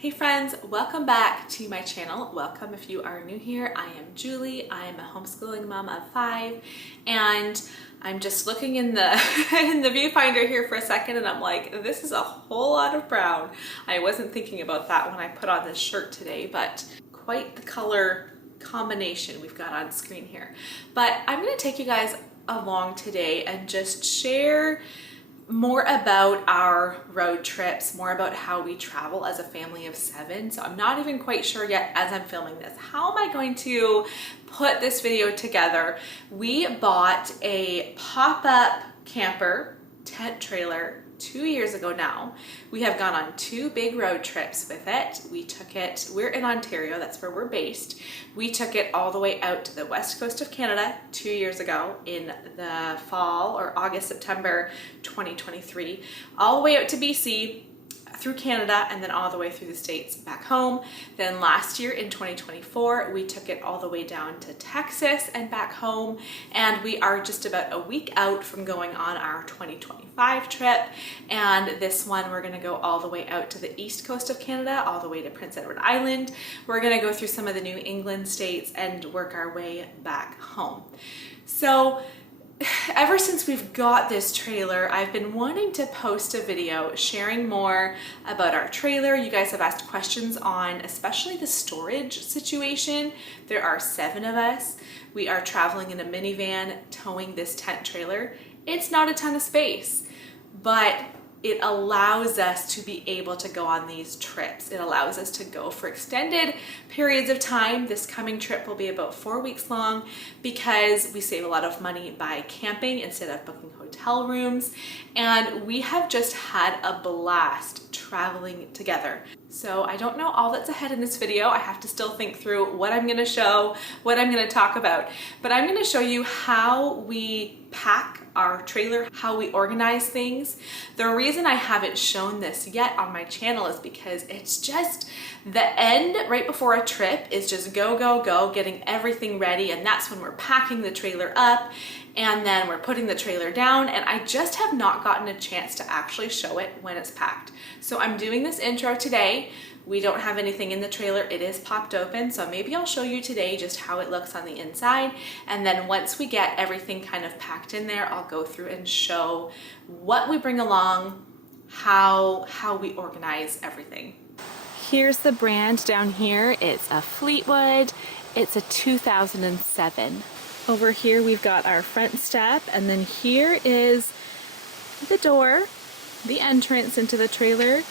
Hey friends, welcome back to my channel. Welcome if you are new here. I am Julie. I am a homeschooling mom of 5 and I'm just looking in the in the viewfinder here for a second and I'm like, this is a whole lot of brown. I wasn't thinking about that when I put on this shirt today, but quite the color combination we've got on screen here. But I'm going to take you guys along today and just share more about our road trips, more about how we travel as a family of 7. So I'm not even quite sure yet as I'm filming this, how am I going to put this video together? We bought a pop-up camper tent trailer 2 years ago now. We have gone on 2 big road trips with it. We took it, we're in Ontario, that's where we're based. We took it all the way out to the west coast of Canada 2 years ago in the fall or August, September 2023, all the way out to BC, through Canada, and then all the way through the States back home. Then last year in 2024, we took it all the way down to Texas and back home. And we are just about a week out from going on our 2025 trip. And this one, we're gonna go all the way out to the east coast of Canada, all the way to Prince Edward Island. We're gonna go through some of the New England states and work our way back home. So, ever since we've got this trailer, I've been wanting to post a video sharing more about our trailer. You guys have asked questions on especially the storage situation. There are 7 of us. We are traveling in a minivan towing this tent trailer. It's not a ton of space, but it allows us to be able to go on these trips. It allows us to go for extended periods of time. This coming trip will be about 4 weeks long because we save a lot of money by camping instead of booking hotel rooms. And we have just had a blast traveling together. So I don't know all that's ahead in this video. I have to still think through what I'm gonna show, what I'm gonna talk about. But I'm gonna show you how we pack our trailer, how we organize things. The reason I haven't shown this yet on my channel is because it's just the end right before a trip is just go, go, go, getting everything ready. And that's when we're packing the trailer up and then we're putting the trailer down. And I just have not gotten a chance to actually show it when it's packed. So I'm doing this intro today. We don't have anything in the trailer. It is popped open. So maybe I'll show you today just how it looks on the inside. And then once we get everything kind of packed in there, I'll go through and show what we bring along, how we organize everything. Here's the brand down here. It's a Fleetwood. It's a 2007. Over here we've got our front step, and then here is the door, the entrance into the trailer.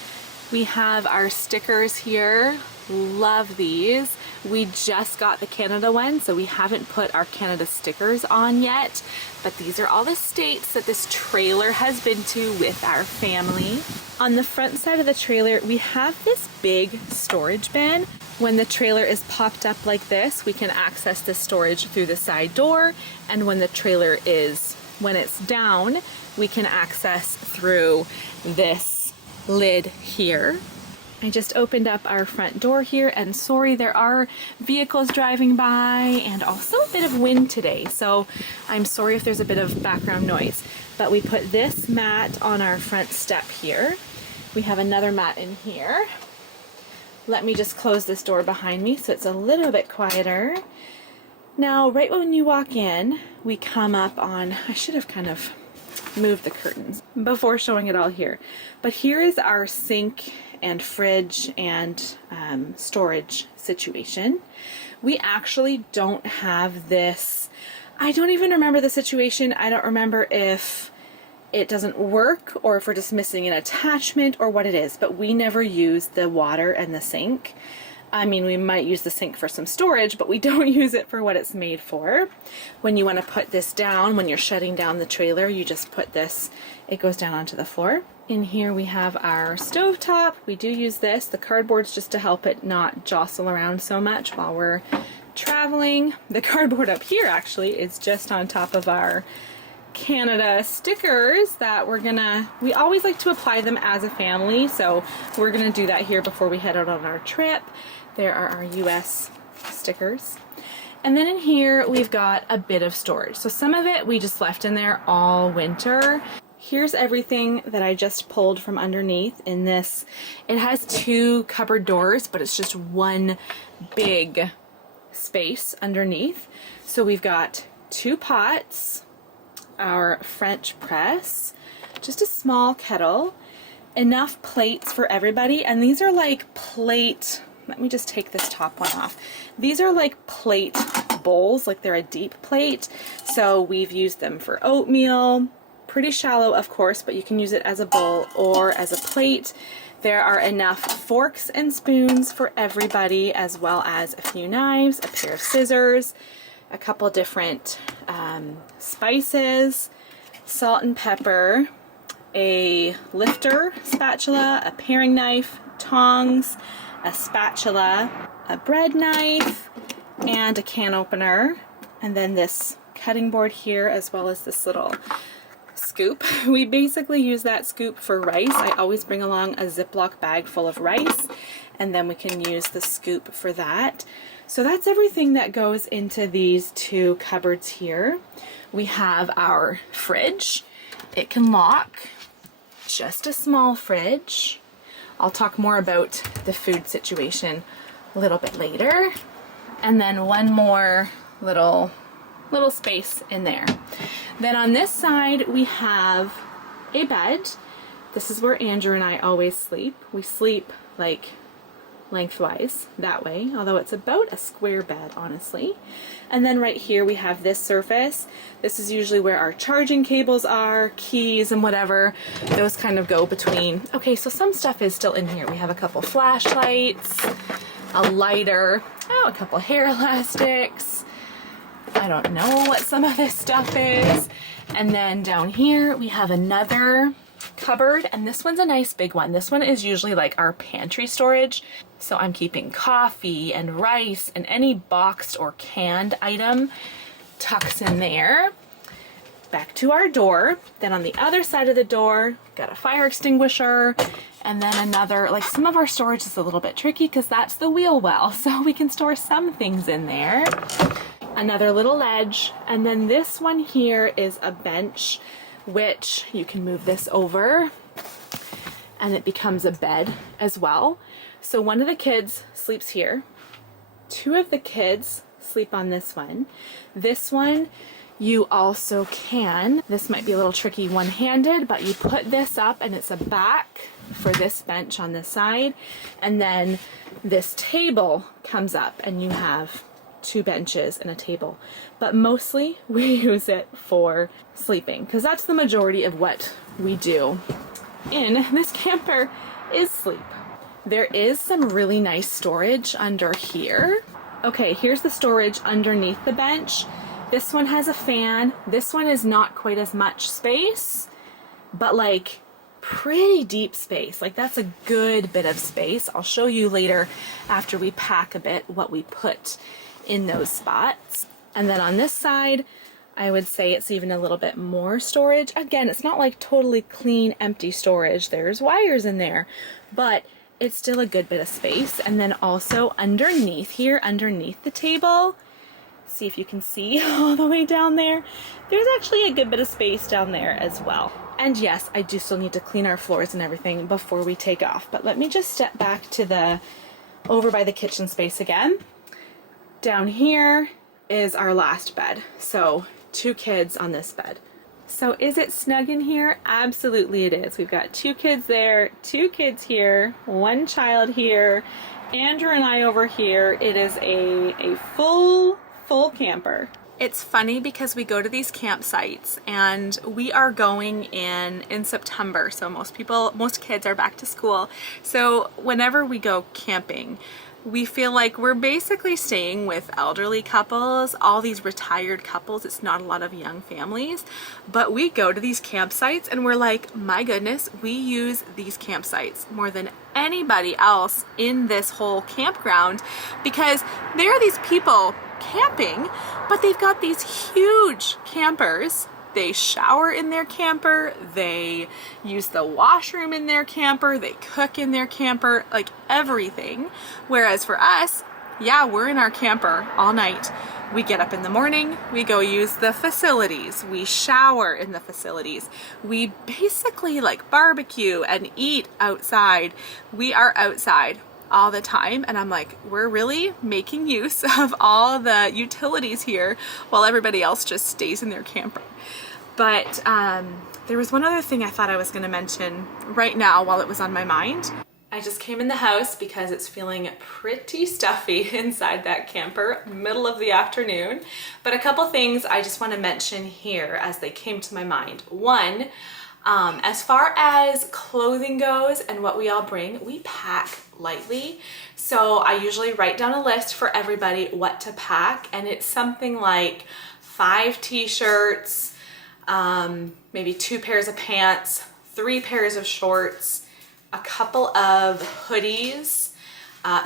We have our stickers here. Love these. We just got the Canada one, so we haven't put our Canada stickers on yet, but these are all the states that this trailer has been to with our family. On the front side of the trailer, we have this big storage bin. When the trailer is popped up like this, we can access the storage through the side door, and when the trailer is, when it's down, we can access through this lid here. I just opened up our front door here, and sorry, there are vehicles driving by and also a bit of wind today, so I'm sorry if there's a bit of background noise. But we put this mat on our front step here. We have another mat in here. Let me just close this door behind me so it's a little bit quieter. Now, right when you walk in, we come up on, I should have kind of moved the curtains before showing it all here. But here is our sink and fridge and storage situation. We actually don't have this. I don't even remember the situation. I don't remember if it doesn't work or if we're just missing an attachment or what it is, but we never use the water and the sink. I mean, we might use the sink for some storage, but we don't use it for what it's made for. When you want to put this down, when you're shutting down the trailer, you just put this, it goes down onto the floor. In here we have our stovetop. We do use this. The cardboard's just to help it not jostle around so much while we're traveling. The cardboard up here actually is just on top of our Canada stickers that we always like to apply them as a family, so we're gonna do that here before we head out on our trip. There are our US stickers. And then in here we've got a bit of storage. So some of it we just left in there all winter. here's everything that I just pulled from underneath in this. It has 2 cupboard doors, but it's just one big space underneath. So we've got 2 pots, our French press, just a small kettle, enough plates for everybody. And these are like plate, let me just take this top one off. These are like plate bowls, like they're a deep plate. So we've used them for oatmeal, pretty shallow of course, but you can use it as a bowl or as a plate. There are enough forks and spoons for everybody, as well as a few knives, a pair of scissors, a couple different spices, salt and pepper, a lifter spatula, a paring knife, tongs, a spatula, a bread knife, and a can opener, and then this cutting board here, as well as this little scoop. We basically use that scoop for rice. I always bring along a Ziploc bag full of rice, and then we can use the scoop for that. So that's everything that goes into these 2 cupboards here. We have our fridge. It can lock, just a small fridge. I'll talk more about the food situation a little bit later. And then one more little space in there. Then on this side we have a bed. This is where Andrew and I always sleep. We sleep like lengthwise that way, although it's about a square bed, honestly. And then right here we have this surface. This is usually where our charging cables are, keys and whatever. Those kind of go between. Okay, so some stuff is still in here. We have a couple flashlights, a lighter, a couple hair elastics. I don't know what some of this stuff is. And then down here we have another cupboard, and this one's a nice big one. This one is usually like our pantry storage. So I'm keeping coffee and rice and any boxed or canned item tucks in there. Back to our door. Then on the other side of the door, got a fire extinguisher, and then another, like some of our storage is a little bit tricky because that's the wheel well, so we can store some things in there. Another little ledge, and then this one here is a bench, which you can move this over and it becomes a bed as well. So one of the kids sleeps here. 2 of the kids sleep on this one. This one you also can, this might be a little tricky one-handed, but you put this up and it's a back for this bench on this side, and then this table comes up and you have 2 benches and a table. But mostly we use it for sleeping because that's the majority of what we do in this camper is sleep. There is some really nice storage under here. Okay, here's the storage underneath the bench. This one has a fan. This one is not quite as much space, but like pretty deep space. Like that's a good bit of space. I'll show you later after we pack a bit what we put in those spots. And then on this side, I would say it's even a little bit more storage. Again, it's not like totally clean, empty storage. There's wires in there, but it's still a good bit of space. And then also underneath here, underneath the table, see if you can see all the way down there, there's actually a good bit of space down there as well. And yes, I do still need to clean our floors and everything before we take off. But let me just step back to the, over by the kitchen space again. Down here is our last bed. So 2 kids on this bed. So is it snug in here? Absolutely it is. We've got 2 kids there, 2 kids here, 1 child here, Andrew and I over here. It is a full camper. It's funny because we go to these campsites and we are going in September. So most kids are back to school. So whenever we go camping, we feel like we're basically staying with elderly couples, all these retired couples. It's not a lot of young families, but we go to these campsites and we're like, my goodness, we use these campsites more than anybody else in this whole campground because there are these people camping, but they've got these huge campers. They shower in their camper, they use the washroom in their camper, they cook in their camper, like everything. Whereas for us, Yeah, we're in our camper all night. We get up in the morning, we go use the facilities, we shower in the facilities, we basically like barbecue and eat outside. We are outside all the time, and I'm like, we're really making use of all the utilities here while everybody else just stays in their camper. But there was one other thing I thought I was going to mention right now while it was on my mind. I just came in the house because it's feeling pretty stuffy inside that camper, middle of the afternoon. But a couple things I just want to mention here as they came to my mind. One, as far as clothing goes and what we all bring, we pack lightly. So I usually write down a list for everybody what to pack, and it's something like 5 t-shirts, maybe 2 pairs of pants, 3 pairs of shorts, a couple of hoodies,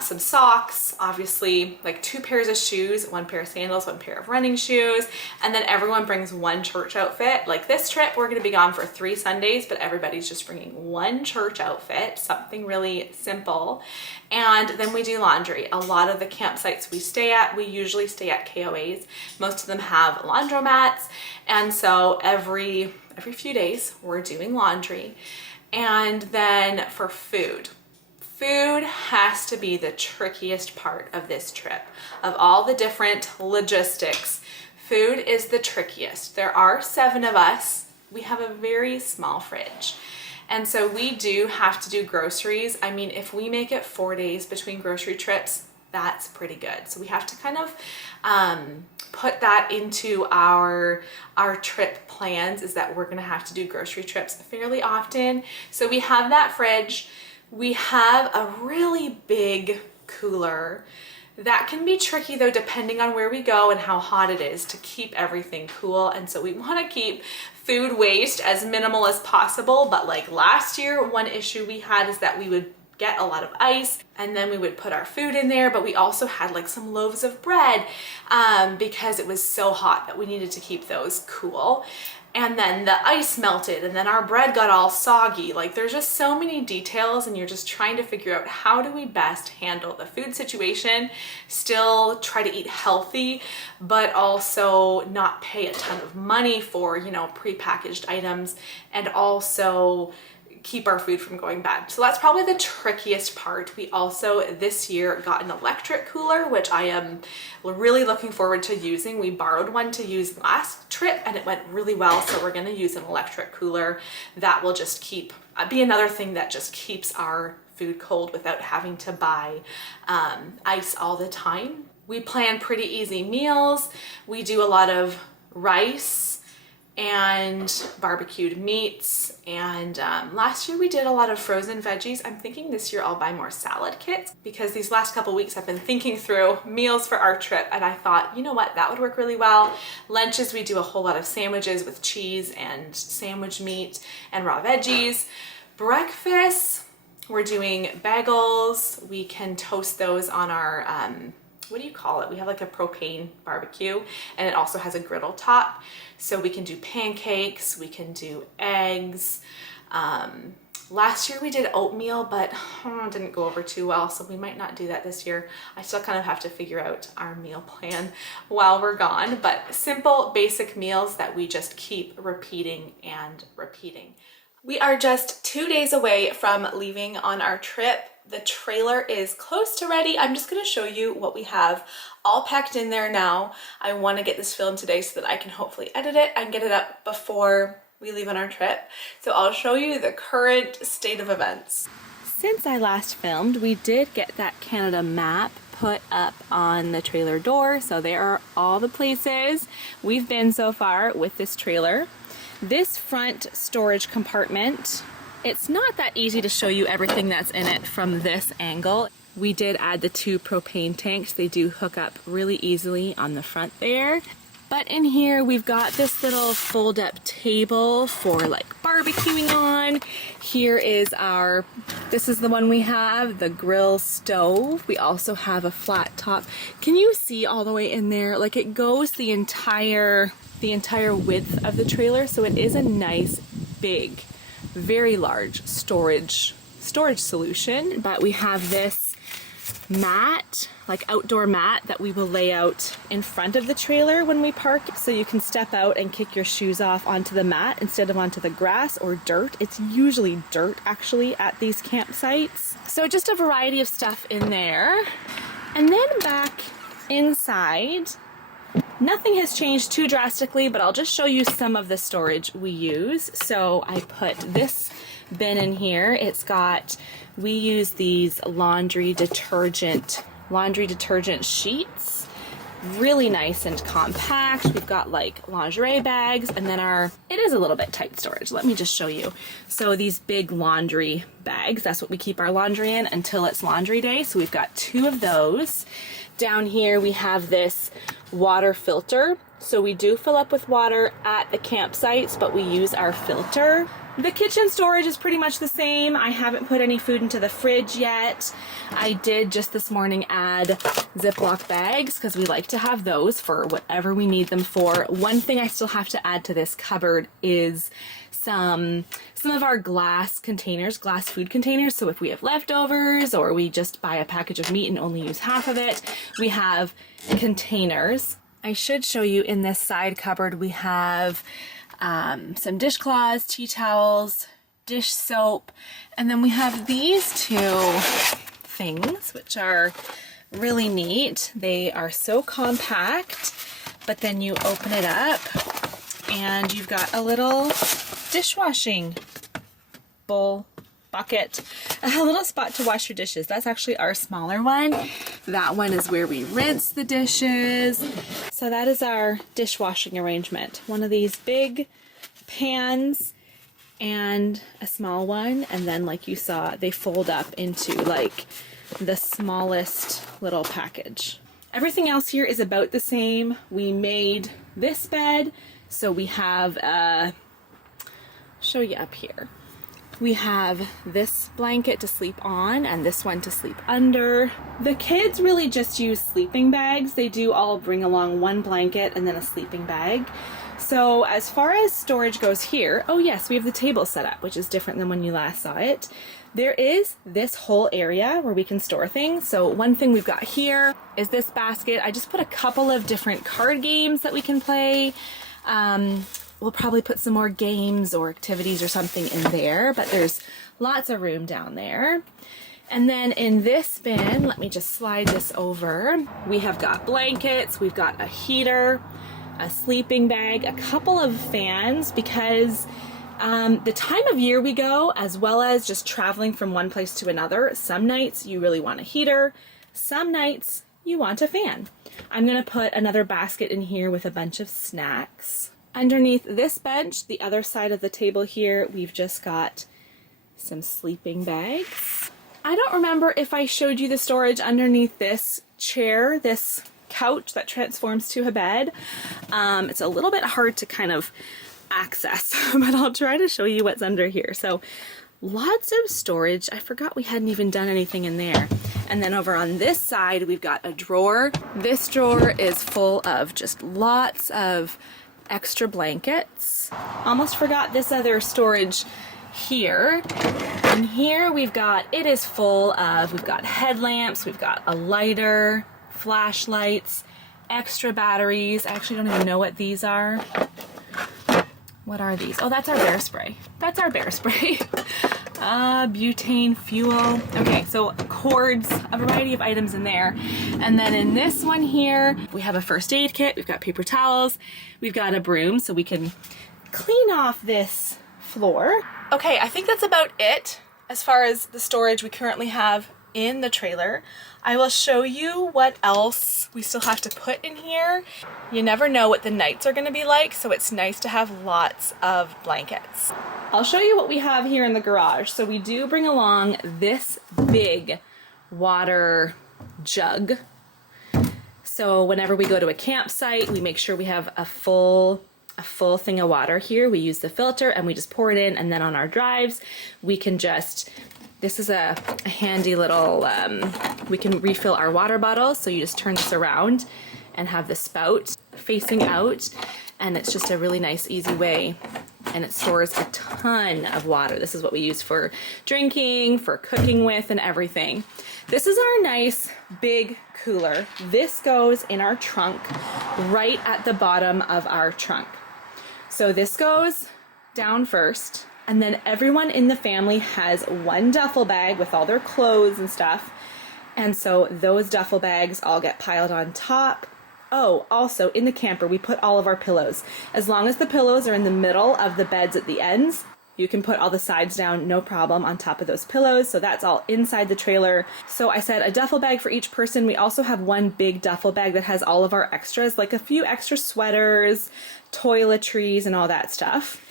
some socks, obviously like 2 pairs of shoes, 1 pair of sandals, 1 pair of running shoes, and then everyone brings 1 church outfit. Like this trip, we're gonna be gone for 3 Sundays, but everybody's just bringing 1 church outfit, something really simple. And then we do laundry. A lot of the campsites we stay at, we usually stay at KOAs. Most of them have laundromats, and so every few days we're doing laundry. And then for food. Food has to be the trickiest part of this trip. Of all the different logistics, food is the trickiest. There are 7 of us. We have a very small fridge. And so we do have to do groceries. I mean, if we make it 4 days between grocery trips, that's pretty good. So we have to kind of put that into our trip plans, is that we're gonna have to do grocery trips fairly often. So we have that fridge. We have a really big cooler. That can be tricky though, depending on where we go and how hot it is, to keep everything cool. And so we wanna keep food waste as minimal as possible. But like last year, one issue we had is that we would get a lot of ice and then we would put our food in there, but we also had like some loaves of bread because it was so hot that we needed to keep those cool. And then the ice melted and then our bread got all soggy. Like there's just so many details, and you're just trying to figure out how do we best handle the food situation, still try to eat healthy, but also not pay a ton of money for, you know, prepackaged items, and also keep our food from going bad. So that's probably the trickiest part. We also this year got an electric cooler, which I am really looking forward to using. We borrowed one to use last trip and it went really well. So we're gonna use an electric cooler that will just be another thing that just keeps our food cold without having to buy ice all the time. We plan pretty easy meals. We do a lot of rice and barbecued meats, and last year we did a lot of frozen veggies. I'm thinking this year I'll buy more salad kits, because these last couple weeks I've been thinking through meals for our trip, and I thought, you know what, that would work really well. Lunches, we do a whole lot of sandwiches with cheese and sandwich meat and raw veggies. Breakfast, we're doing bagels. We can toast those on our what do you call it? We have like a propane barbecue, and it also has a griddle top. So we can do pancakes, we can do eggs. Last year we did oatmeal, but it didn't go over too well, so we might not do that this year. I still kind of have to figure out our meal plan while we're gone, but simple, basic meals that we just keep repeating and repeating. We are just 2 days away from leaving on our trip. The trailer is close to ready. I'm just gonna show you what we have all packed in there now. I wanna get this filmed today so that I can hopefully edit it and get it up before we leave on our trip. So I'll show you the current state of events. Since I last filmed, we did get that Canada map put up on the trailer door. So there are all the places we've been so far with this trailer. This front storage compartment, it's not that easy to show you everything that's in it from this angle. We did add the 2 propane tanks. They do hook up really easily on the front there. But in here, we've got this little fold-up table for like barbecuing on. Here is this is the one we have, the grill stove. We also have a flat top. Can you see all the way in there? Like it goes the entire width of the trailer. So it is a nice, big, very large storage solution. But we have this mat, like outdoor mat, that we will lay out in front of the trailer when we park, so you can step out and kick your shoes off onto the mat instead of onto the grass or dirt. It's usually dirt actually at these campsites. So just a variety of stuff in there. And then back inside, nothing has changed too drastically, but I'll just show you some of the storage we use. So I put this bin in here. We use these laundry detergent sheets. Really nice and compact. We've got like lingerie bags, and then it is a little bit tight storage. Let me just show you. So these big laundry bags, that's what we keep our laundry in until it's laundry day. So we've got 2 of those. Down here we have this water filter. So we do fill up with water at the campsites, but we use our filter. The kitchen storage is pretty much the same. I haven't put any food into the fridge yet. I did just this morning add Ziploc bags because we like to have those for whatever we need them for. One thing I still have to add to this cupboard is some of our glass food containers. So if we have leftovers or we just buy a package of meat and only use half of it, we have containers. I should show you in this side cupboard we have some dishcloths, tea towels, dish soap, and then we have these 2 things which are really neat. They are so compact, but then you open it up and you've got a little dishwashing bowl, bucket, a little spot to wash your dishes. That's actually our smaller one. That one is where we rinse the dishes. So that is our dishwashing arrangement. One of these big pans and a small one, and then like you saw, they fold up into like the smallest little package. Everything else here is about the same. We made this bed, so we have show you up here. We have this blanket to sleep on and this one to sleep under. The kids really just use sleeping bags. They do all bring along one blanket and then a sleeping bag. So as far as storage goes here, oh yes, we have the table set up, which is different than when you last saw it. There is this whole area where we can store things. So one thing we've got here is this basket. I just put a couple of different card games that we can play. We'll probably put some more games or activities or something in there, but there's lots of room down there. And then in this bin, let me just slide this over. We have got blankets, we've got a heater, a sleeping bag, a couple of fans, because the time of year we go, as well as just traveling from one place to another, some nights you really want a heater, some nights you want a fan. I'm gonna put another basket in here with a bunch of snacks. Underneath this bench, the other side of the table here, we've just got some sleeping bags. I don't remember if I showed you the storage underneath this chair, this couch that transforms to a bed. It's a little bit hard to kind of access, but I'll try to show you what's under here. So lots of storage. I forgot we hadn't even done anything in there. And then over on this side, we've got a drawer. This drawer is full of just lots of extra blankets. Almost forgot this other storage here. And here we've got, it is full of, we've got headlamps, we've got a lighter, flashlights, extra batteries. I actually don't even know what these are. What are these? Oh, that's our bear spray. That's our bear spray. Butane fuel. Okay, so cords, a variety of items in there. And then in this one here, we have a first aid kit, we've got paper towels, we've got a broom so we can clean off this floor. Okay, I think that's about it as far as the storage we currently have in the trailer. I will show you what else we still have to put in here. You never know what the nights are going to be like, so it's nice to have lots of blankets. I'll show you what we have here in the garage. So we do bring along this big water jug. So whenever we go to a campsite, we make sure we have a full thing of water here. We use the filter and we just pour it in, and then on our drives we can just, this is a handy little, we can refill our water bottles. So you just turn this around and have the spout facing out, and it's just a really nice easy way and it stores a ton of water. This is what we use for drinking, for cooking with, and everything. This is our nice big cooler. This goes in our trunk right at the bottom of our trunk. So this goes down first, and then everyone in the family has one duffel bag with all their clothes and stuff. And so those duffel bags all get piled on top. Oh, also in the camper, we put all of our pillows. As long as the pillows are in the middle of the beds at the ends, you can put all the sides down, no problem, on top of those pillows. So that's all inside the trailer. So I said a duffel bag for each person. We also have one big duffel bag that has all of our extras, like a few extra sweaters, toiletries, and all that stuff.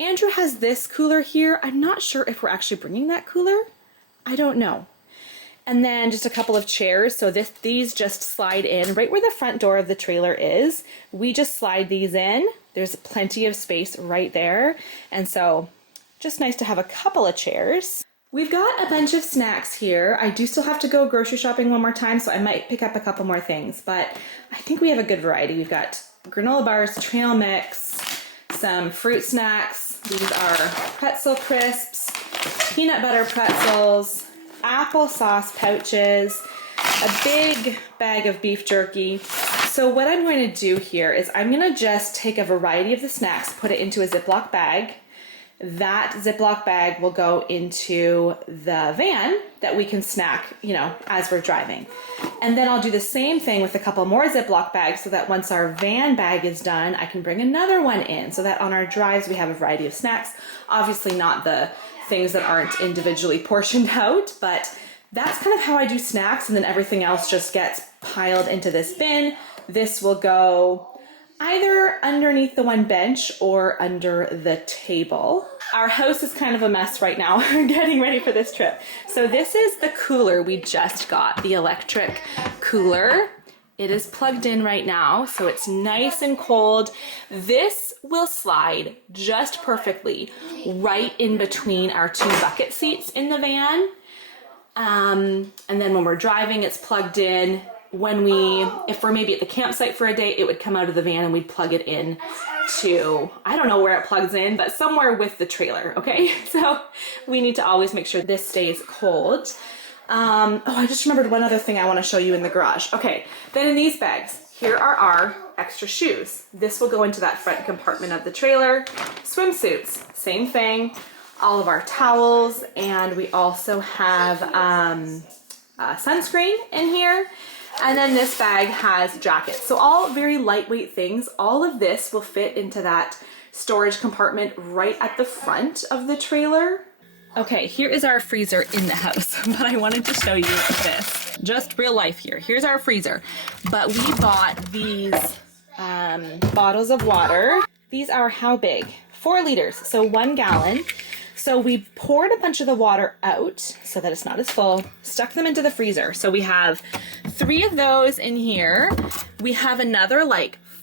Andrew has this cooler here. I'm not sure if we're actually bringing that cooler. I don't know. And then just a couple of chairs. So these just slide in right where the front door of the trailer is. We just slide these in. There's plenty of space right there. And so just nice to have a couple of chairs. We've got a bunch of snacks here. I do still have to go grocery shopping one more time, so I might pick up a couple more things, but I think we have a good variety. We've got granola bars, trail mix, some fruit snacks. These are pretzel crisps, peanut butter pretzels, applesauce pouches, a big bag of beef jerky. So what I'm going to do here is I'm going to just take a variety of the snacks, put it into a Ziploc bag. That Ziploc bag will go into the van that we can snack, as we're driving. And then I'll do the same thing with a couple more Ziploc bags so that once our van bag is done, I can bring another one in so that on our drives we have a variety of snacks. Obviously not the things that aren't individually portioned out, but that's kind of how I do snacks, and then everything else just gets piled into this bin. This will go either underneath the one bench or under the table. Our house is kind of a mess right now. We're getting ready for this trip. So this is the cooler we just got, the electric cooler. It is plugged in right now, so it's nice and cold. This will slide just perfectly right in between our two bucket seats in the van. And then when we're driving, it's plugged in. If we're maybe at the campsite for a day, it would come out of the van and we'd plug it in to, I don't know where it plugs in, but somewhere with the trailer, okay? So we need to always make sure this stays cold. I just remembered one other thing I want to show you in the garage. Okay, then in these bags, here are our extra shoes. This will go into that front compartment of the trailer. Swimsuits, same thing. All of our towels, and we also have sunscreen in here. And then this bag has jackets. So all very lightweight things. All of this will fit into that storage compartment right at the front of the trailer. Okay, here is our freezer in the house, but I wanted to show you this. Just real life here. Here's our freezer. But we bought these bottles of water. These are how big? 4 liters, so 1 gallon. So we poured a bunch of the water out so that it's not as full, stuck them into the freezer. So we have 3 of those in here. We have another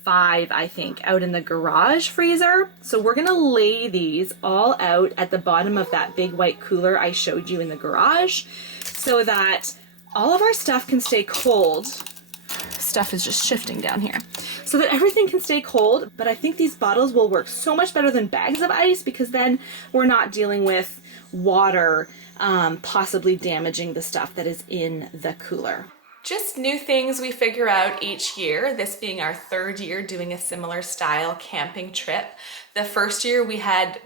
5, I think, out in the garage freezer. So we're gonna lay these all out at the bottom of that big white cooler I showed you in the garage so that all of our stuff can stay cold. Stuff is just shifting down here. So that everything can stay cold, but I think these bottles will work so much better than bags of ice because then we're not dealing with water possibly damaging the stuff that is in the cooler. Just new things we figure out each year, this being our 3rd year doing a similar style camping trip. The first year we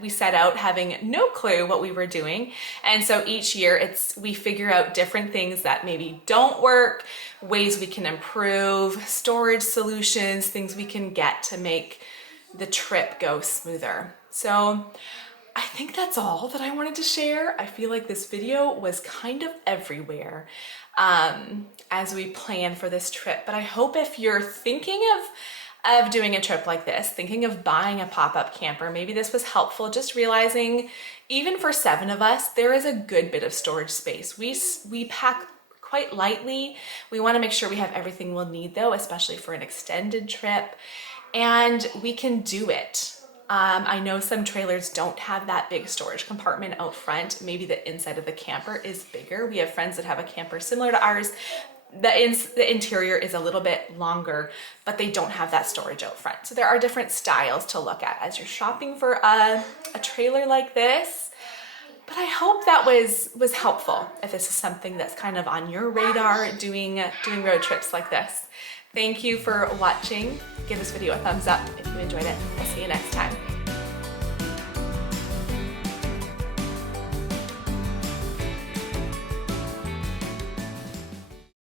set out having no clue what we were doing, and so each year we figure out different things that maybe don't work, ways we can improve, storage solutions, things we can get to make the trip go smoother. So I think that's all that I wanted to share. I feel like this video was kind of everywhere as we plan for this trip, but I hope if you're thinking of doing a trip like this, thinking of buying a pop-up camper, maybe this was helpful, just realizing even for 7 of us, there is a good bit of storage space. We pack quite lightly. We want to make sure we have everything we'll need though, especially for an extended trip, and we can do it. I know some trailers don't have that big storage compartment out front. Maybe the inside of the camper is bigger. We have friends that have a camper similar to ours. the interior is a little bit longer, but they don't have that storage out front. So there are different styles to look at as you're shopping for a trailer like this. But I hope that was helpful if this is something that's kind of on your radar, doing road trips like this. Thank you for watching. Give this video a thumbs up if you enjoyed it. I'll see you next time.